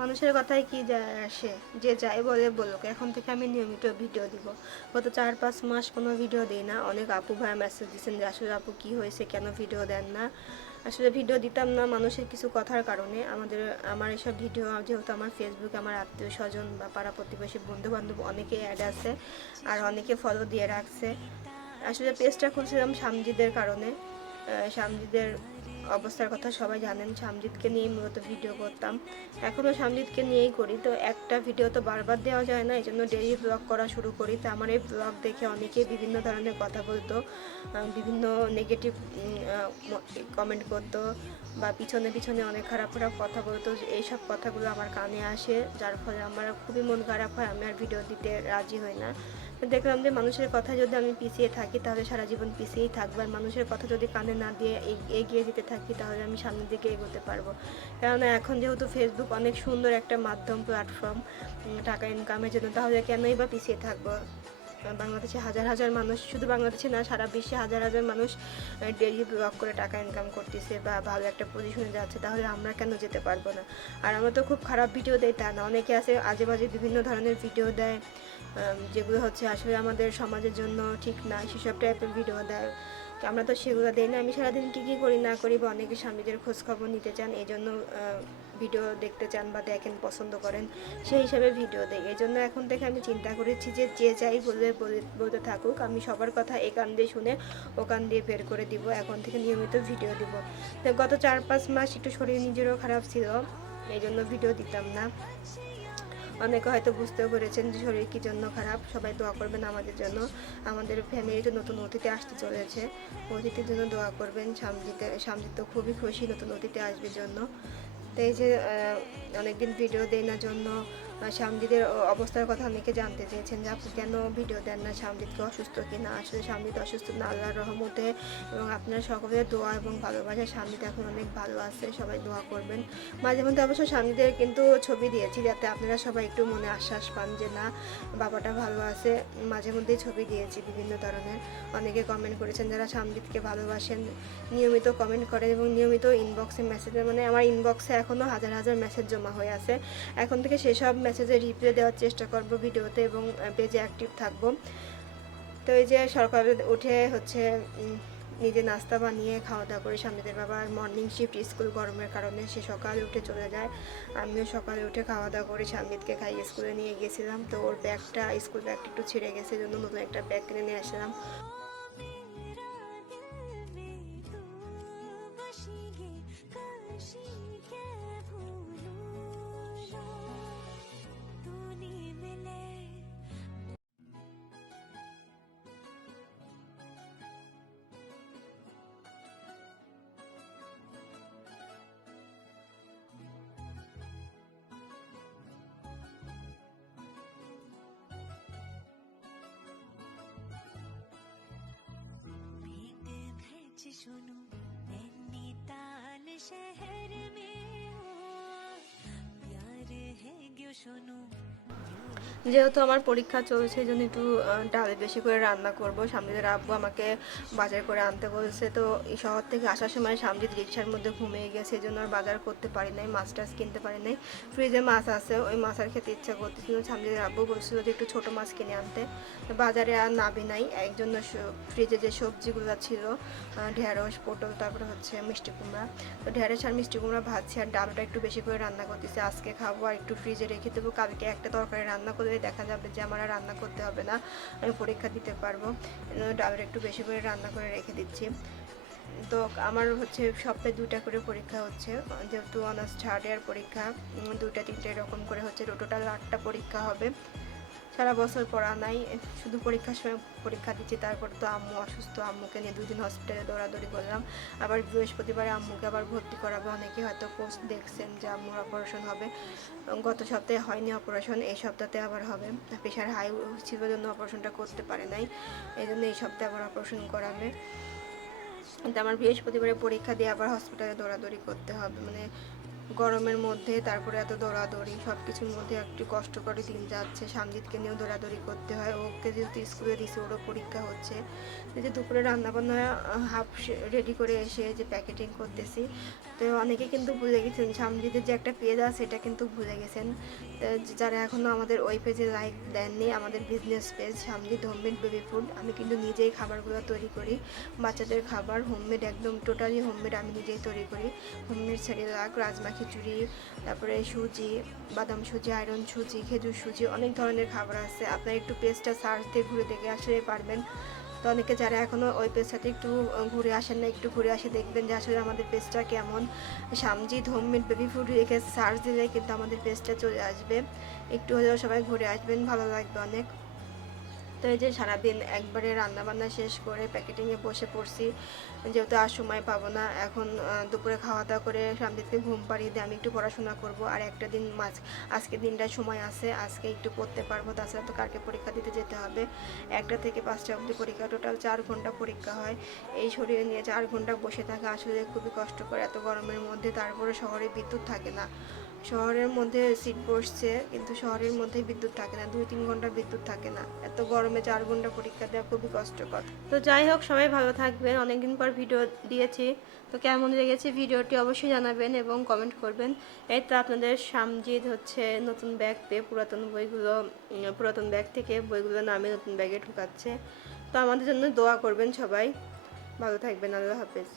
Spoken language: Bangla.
মানুষের কথায় কি যায় আসে, যে যাই বলে বলুক। এখন থেকে আমি নিয়মিত ভিডিও দিব। গত 4-5 মাস কোনো ভিডিও দিই না। অনেক আপু ভাইয়া মেসেজ দিচ্ছেন যে আসলে আপু কী হয়েছে, কেন ভিডিও দেন না। আসলে ভিডিও দিতাম না মানুষের কিছু কথার কারণে। আমার এসব ভিডিও যেহেতু আমার ফেসবুকে আমার আত্মীয় স্বজন বা পাড়া প্রতিবেশী বন্ধু বান্ধব অনেকে অ্যাড আছে, আর অনেকে ফলো দিয়ে রাখছে। আসলে পেজটা খুলছিলাম সামজিদের কারণে। সামজিদের অবস্থার কথা সবাই জানেন। সামজিদকে নিয়েই মূলত ভিডিও করতাম, এখনও সামজিদকে নিয়েই করি। তো একটা ভিডিও তো বারবার দেওয়া যায় না, এই জন্য ডেইলি ব্লগ করা শুরু করি। তো আমার এই ব্লগ দেখে অনেকেই বিভিন্ন ধরনের কথা বলতো, বিভিন্ন নেগেটিভ কমেন্ট করতো, বা পিছনে পিছনে অনেক খারাপ খারাপ কথা বলতো। এইসব কথাগুলো আমার কানে আসে, যার ফলে আমার খুবই মন খারাপ হয়, আমি আর ভিডিও দিতে রাজি হই না। দেখলাম যে মানুষের কথা যদি আমি পিছিয়ে থাকি তাহলে সারা জীবন পিছিয়েই থাকবো, আর মানুষের কথা যদি কানে না দিয়ে এগিয়ে যেতে থাকি তাহলে আমি সামনের দিকে এগোতে পারবো। কেননা এখন যেহেতু ফেসবুক অনেক সুন্দর একটা মাধ্যম, প্ল্যাটফর্ম টাকা ইনকামের জন্য, তাহলে কেনই বা পিছিয়ে থাকবো। বাংলাদেশে হাজার হাজার মানুষ, শুধু বাংলাদেশে না সারা বিশ্বে হাজার হাজার মানুষ ডেইলি ব্লগ করে টাকা ইনকাম করতেছে বা ভালো একটা পজিশনে যাচ্ছে, তাহলে আমরা কেন যেতে পারবো না। আর আমরা তো খুব খারাপ ভিডিও দেয় তা না, অনেকে আছে আজে বাজে বিভিন্ন ধরনের ভিডিও দেয়, যেগুলো হচ্ছে আসলে আমাদের সমাজের জন্য ঠিক না, সেসব টাইপের ভিডিও দেয়। আমরা তো সেগুলো দিই না। আমি সারাদিন কী করি না করি, বা অনেকে স্বামীদের খোঁজখবর নিতে চান, এই জন্য ভিডিও দেখতে চান বা দেখেন, পছন্দ করেন, সেই হিসাবে ভিডিও দিই। এই জন্য এখন থেকে আমি চিন্তা করেছি যে যে যাই বলতে থাকুক, আমি সবার কথা এ কান দিয়ে শুনে ও কান দিয়ে বের করে দিব। এখন থেকে নিয়মিত ভিডিও দিব। তো গত 4-5 মাস একটু শরীর নিজেরও খারাপ ছিল, এই জন্য ভিডিও দিতাম না। অনেকে হয়তো বুঝতেও পেরেছেন যে শরীর কী জন্য খারাপ। সবাই দোয়া করবেন আমাদের জন্য। আমাদের ফ্যামিলিতে নতুন অতিথি আসতে চলেছে, অতিথির জন্য দোয়া করবেন। সামনে তো খুবই খুশি নতুন অতিথি আসবে জন্য। তো এই যে অনেকদিন ভিডিও দেয় না জন্য সামজিদের অবস্থার কথা অনেকে জানতে চেয়েছেন যে আপনি কেন ভিডিও দেন না, সামজিদকে অসুস্থ কি না। আসলে সামজিদ অসুস্থ না, আল্লাহর রহমতে এবং আপনার সকলের দোয়া এবং ভালোবাসা সামজিদ এখন অনেক ভালো আছে, সবাই দোয়া করবেন। মাঝে মধ্যে অবশ্য সামজিদের কিন্তু ছবি দিয়েছি, যাতে আপনারা সবাই একটু মনে আশ্বাস পান যে না, বাবাটা ভালো আছে। মাঝে মধ্যেই ছবি দিয়েছি বিভিন্ন ধরনের। অনেকে কমেন্ট করেছেন যারা সামজিদকে ভালোবাসেন, নিয়মিত কমেন্ট করেন এবং নিয়মিত ইনবক্সে মেসেজ, মানে আমার ইনবক্সে এখনও হাজার হাজার মেসেজ জমা হয়ে আছে। এখন থেকে সেসব মেসেজে রিপ্লাই দেওয়ার চেষ্টা করব ভিডিওতে, এবং পেজে অ্যাক্টিভ থাকবো। তো এই যে সকালে উঠে হচ্ছে নিজে নাস্তা বানিয়ে খাওয়া দাওয়া করে, সামনেদের বাবার মর্নিং শিফট স্কুল, গরমের কারণে সে সকালে উঠে চলে যায়। আমিও সকালে উঠে খাওয়া দাওয়া করে সামনেদকে খাইয়ে স্কুলে নিয়ে গেছিলাম। তো ওর ব্যাগটা, স্কুল ব্যাগটা একটু ছিঁড়ে গেছে, জন্য নতুন একটা ব্যাগ কিনে নিয়ে আসলাম। सुनो नैनीताल शहर में हो प्यार है क्यों सुनो। যেহেতু আমার পরীক্ষা চলছে, এই জন্য একটু ডাল বেশি করে রান্না করব। সামজিদের আব্বু আমাকে বাজার করে আনতে বলছে। তো এই শহর থেকে আসার সময় সামজিদ রিক্সার মধ্যে ঘুমিয়ে গেছে, এই জন্য আর বাজার করতে পারি নাই, মাছ টাছ কিনতে পারি নাই। ফ্রিজে মাছ আছে, ওই মাছ আর খেতে ইচ্ছা করতেছিল। সামজিদের আব্বু বলছিল যে একটু ছোটো মাছ কিনে আনতে। বাজারে আর নাবি নাই, একজন্য ফ্রিজে যে সবজিগুলো ছিল, ঢেঁড়স, পটল, তারপরে হচ্ছে মিষ্টি কুমড়া। তো ঢেঁড়স আর মিষ্টি কুমড়া ভাজছি, আর ডালটা একটু বেশি করে রান্না করতেছি। আজকে খাবো আর একটু ফ্রিজে রেখে দেবো, কালকে একটা তরকারি রান্না করলে দেখা যাবে যে আমার আর রান্না করতে হবে না, আমি পরীক্ষা দিতে পারবো। ডালটা একটু বেশি করে রান্না করে রেখে দিচ্ছি। তো আমার হচ্ছে সপ্তাহে 2টা করে পরীক্ষা হচ্ছে, যেহেতু অনার্স থার্ড ইয়ার পরীক্ষা, 2টা 3টে এরকম করে হচ্ছে, টোটাল 8টা পরীক্ষা হবে। সারা বছর পড়া নাই, শুধু পরীক্ষার সময় পরীক্ষা দিচ্ছি। তারপর তো আম্মু অসুস্থ, আম্মুকে নিয়ে 2 দিন হসপিটালে দৌড়াদৌড়ি করলাম। আবার বৃহস্পতিবারে আম্মুকে আবার ভর্তি করাবে। অনেকে হয়তো পোস্ট দেখছেন যে আম্মুর অপারেশন হবে, গত সপ্তাহে হয়নি অপারেশন, এই সপ্তাহে আবার হবে। প্রেশার হাই ছিল জন্য অপারেশনটা করতে পারে নাই, এই জন্য এই সপ্তাহে আবার অপারেশন করাবে। কিন্তু আমার বৃহস্পতিবারে পরীক্ষা দিয়ে আবার হসপিটালে দৌড়াদৌড়ি করতে হবে, মানে গরমের মধ্যে, তারপরে এত দৌড়াদৌড়ি সব কিছুর মধ্যে একটু কষ্ট করে দিন যাচ্ছে। সামজিৎকে নিয়েও দৌড়াদৌড়ি করতে হয়, ওকে যেহেতু স্কুলে দিছে, ওরও পরীক্ষা হচ্ছে। এই যে দুপুরে রান্নাবান্না হাফ রেডি করে এসে যে প্যাকেটিং করতেছি। তো অনেকে কিন্তু ভুলে গেছেন সামজিদের যে একটা পেজ আছে এটা কিন্তু ভুলে গেছেন। তো যারা এখনও আমাদের ওই পেজে লাইক দেননি, আমাদের business page Samjid homemade baby food, আমি কিন্তু নিজেই খাবারগুলো তৈরি করি। বাচ্চাদের খাবার হোমমেড, একদম টোটালি হোমমেড আমি নিজেই তৈরি করি। হোমমেড সেরেলাক, রাজমা খিচুড়ি, তারপরে সুজি, বাদাম সুজি, আয়রন সুজি, খেজুর সুজি, অনেক ধরনের খাবার আছে। আপনারা একটু পেজটা সার্চ দিয়ে ঘুরে দেখে আসলে পারবেন। তো অনেকে যারা এখনও ওই পেজটাতে একটু ঘুরে আসেন না, একটু ঘুরে আসে দেখবেন যে আসলে আমাদের পেজটা কেমন। সামজিদ হোমমেড বেবি ফুড রেখে সার্চ দিলে কিন্তু আমাদের পেজটা চলে আসবে। একটু হলেও সবাই ঘুরে আসবেন, ভালো লাগবে অনেক। তো এই যে সারাদিন একবারে রান্নাবান্না শেষ করে প্যাকেটিংয়ে বসে পড়ছি, যেহেতু আর সময় পাবো না। এখন দুপুরে খাওয়া দাওয়া করে সামজিদকে ঘুম পাড়িয়ে দিয়ে আমি একটু পড়াশোনা করব। আর একটা দিন আজকে দিনটা সময় আছে, আজকে একটু পড়তে পারবো, তাছাড়া তো কালকে পরীক্ষা দিতে যেতে হবে। 1টা থেকে 5টা অবধি পরীক্ষা, টোটাল 4 ঘন্টা পরীক্ষা হয়। এই শরীরে নিয়ে 4 ঘন্টা বসে থাকা আসলে খুবই কষ্টকর এত গরমের মধ্যে। তারপরে শহরে বিদ্যুৎ থাকে না, শহরের মধ্যে সিট বসছে কিন্তু শহরের মধ্যে বিদ্যুৎ থাকে না, 2-3 ঘন্টা বিদ্যুৎ থাকে না। এত গরমে 4 ঘন্টা পরীক্ষা দেওয়া খুবই কষ্টকর। তো যাই হোক, সবাই ভালো থাকবেন। অনেকদিন পর ভিডিও দিয়েছি, তো কেমন লেগেছে ভিডিওটি অবশ্যই জানাবেন এবং কমেন্ট করবেন। এই তো আপনাদের সামজিদ হচ্ছে নতুন ব্যাগ পেয়ে পুরাতন ব্যাগ থেকে বইগুলো নামে নতুন ব্যাগে ঢুকাচ্ছে। তো আমাদের জন্য দোয়া করবেন সবাই। ভালো থাকবেন, আল্লাহ হাফেজ।